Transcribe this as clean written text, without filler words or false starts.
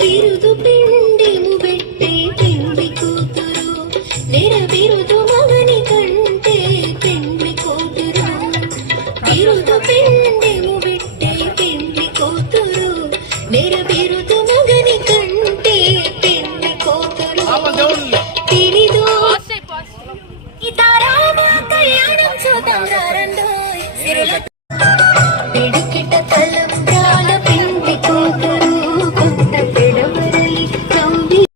బిరుదు పిండిము పెట్టే పెండ్లి కూతురు నెరవేరుదు మగని కంటే పెండ్లి కూతురు బిరుదు పిండిము పెట్టే పెండ్లి కూతురు నెరవేరుదు మగని కంటే పెండ్లి కూతురు తిరిదో ఇతారామ కళ్యాణం చూద్దాం రండోయ్